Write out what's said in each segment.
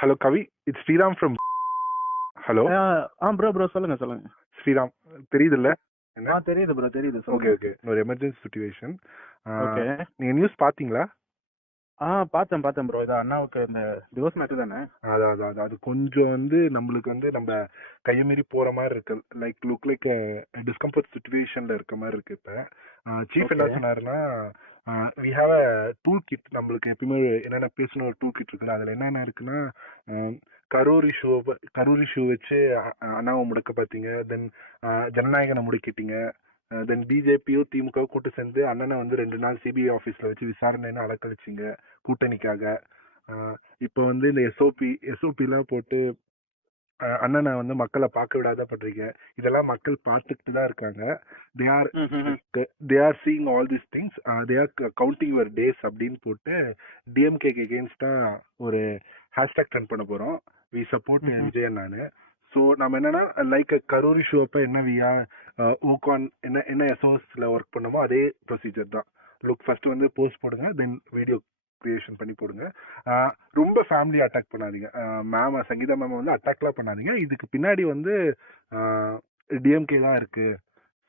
Hello Kavi, it's Sriram from. Hello bro சொல்லுங்க. ஸ்ரீராம், தெரியுதுல்ல என்ன? தெரியுது ப்ரோ, தெரியுது. ஓகே ஓகே, ஒரு எமர்ஜென்சி சுச்சுவேஷன். ஓகே. நீங்க நியூஸ் பாத்தீங்களா? பார்த்தேன் ப்ரோ. இது அண்ணாவுக்கு இந்த டிவோர்ஸ் மேட்டர் தானே? அது கொஞ்சம் நம்மளுக்கு நம்ம கையை மீறி போற மாதிரி இருக்கு. லுக் லைக் டிஸ்கம்ஃபர்ட் சுச்சுவேஷன்ல இருக்க மாதிரி இருக்கு. இப்ப சீஃப் என்ன சொன்னாருன்னா, we have a tool kit. நம்மளுக்கு எப்பயுமே என்னென்ன பேசணும் ஒரு டூல் கிட் இருக்குல்ல, அதுல என்னென்ன இருக்குன்னா, கரூர் இஷ்யூ வச்சு அண்ணாவை முடக்க பார்த்தீங்க. தென் ஜனநாயகனை முடக்கிட்டீங்க. தென் பிஜேபியோ திமுக கூட்டு சேர்ந்து அண்ணனை 2 நாள் சிபிஐ ஆபீஸ்ல வச்சு விசாரணைன்னு அலக்கழிச்சிங்க கூட்டணிக்காக. இப்போ இந்த எஸ்ஓபி எல்லாம் போட்டு அண்ணனை மக்களை பார்க்க விடாத பண்றீங்க. இதெல்லாம் மக்கள் பார்த்துட்டு தான் இருக்காங்க. They are seeing all this things. They are counting your days அப்படின்னு போட்டு டிஎம்கேக்கு எகெயின்ஸ்டா ஒரு ஹேஷ்டாக் ட்ரெண்ட் பண்ண போறோம். வி சப்போர்ட் விஜய் அண்ணான்னு. ஸோ நம்ம என்னன்னா, லைக் கரூர் இஷ்யூ அப்ப என்ன வியா ஊகான் என்ன எஸ்ஓஎஸ்ல ஒர்க் பண்ணமோ அதே ப்ரொசீஜர் தான். லுக் ஃபர்ஸ்ட் போஸ்ட் போடுங்க, தென் வீடியோ கிரியேஷன் பண்ணி போடுங்க. ரொம்ப ஃபேமிலி அட்டாக் பண்ணாதீங்க. சங்கீதா மேம் அட்டாக்லாம் பண்ணாதீங்க. இதுக்கு பின்னாடி டிஎம்கே தான் இருக்கு.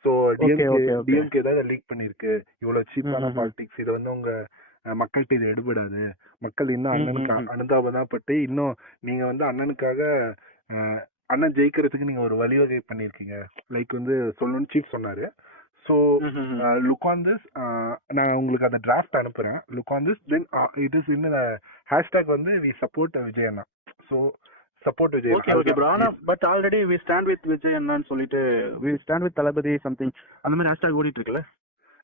ஸோ டிஎம்கே தான் லீக் பண்ணிருக்கு. இவ்வளவு சீப்பான பாலிடிக்ஸ். இதை உங்க மக்கள்கிட்ட இது எடுபடாது. மக்கள் இன்னும் அண்ணனுக்கு அனுதாபம் பட்டு இன்னும் நீங்க அண்ணனுக்காக அண்ணன் ஜெயிக்கிறதுக்கு நீங்க ஒரு வழிவகை பண்ணிருக்கீங்க. லைக் சொல்லணும்னு சீஃப் சொன்னாரு. So look on this. நான் உங்களுக்கு அந்த டிராஃப்ட் அனுப்புறேன். Look on this. Then it is in hashtag we support Vijay anna. So support Vijay. Okay bro. ஆனா but already we stand with Vijay அண்ணான்னு சொல்லிட்டு we stand with Thalapathy something அந்த மாதிரி ஹேஷ்டாக் ஓடிட்டு இருக்குல்ல?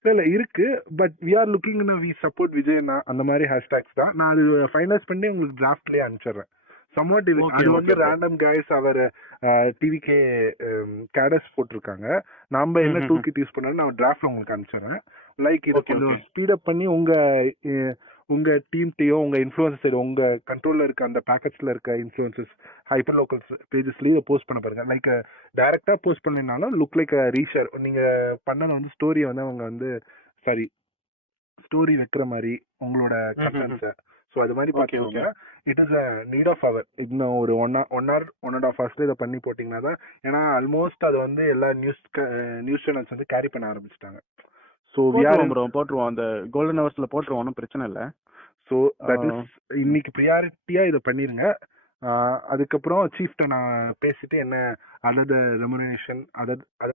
இல்ல இருக்கு. But we are looking we support Vijay anna அந்த மாதிரி ஹேஷ்டாக்ஸ் தான். நான் அது ஃபைனலைஸ் பண்ணி உங்களுக்கு டிராஃப்ட்லயே அனுப்பிச்சிடுறேன். சம்வாட் அது ரேண்டம் கைஸ் அவர் டிவிகே கேடஸ் போட்டிருக்காங்க. நாம என்ன டூல் கிட் யூஸ் பண்ணாலும் நான் டிராஃப்ட்ல உங்களுக்கு அனுப்பிச்சிடுறேன். லைக் இது கொஞ்சம் ஸ்பீட் அப் பண்ணி உங்க டீம்டையோ உங்க இன்ஃப்ளூயன்சர் உங்க கண்ட்ரோல்ல இருக்க அந்த பேக்கெட்ஸ்ல இருக்க இன்ஃப்ளூயன்சஸ் ஹைப்பர் லோக்கல் பேஜஸ்லயே போஸ்ட் பண்ண பாருங்க. லைக் டைரக்டா போஸ்ட் பண்ணனாலும் லுக் லைக் ரீஷேர். நீங்க பண்ணது ஸ்டோரியை அவங்க சாரி ஸ்டோரி வைக்கிற மாதிரி உங்களோட கண்டென்ட்ஸை. ஸோ அது மாதிரி பாத்தீங்க. It is a need of hour. இன்னும் ஒரு 1 hour 1.5 hours இதை பண்ணி போட்டீங்கன்னா தான். ஏன்னா ஆல்மோஸ்ட் அது எல்லா நியூஸ் சேனல்ஸ் கேரி பண்ண ஆரம்பிச்சிட்டாங்க. ஸோ போட்டுருவோம், அந்த கோல்டன் ஹவர்ஸ்ல போட்டுருவோம், ஒன்றும் பிரச்சனை இல்லை. ஸோ தட் இஸ் இன்னைக்கு ப்ரியாரிட்டியா இதை பண்ணிருங்க. அதுக்கப்புறம் சீஃப்ட நான் பேசிட்டு என்ன அதர் ரெமுனரேஷன் அதர்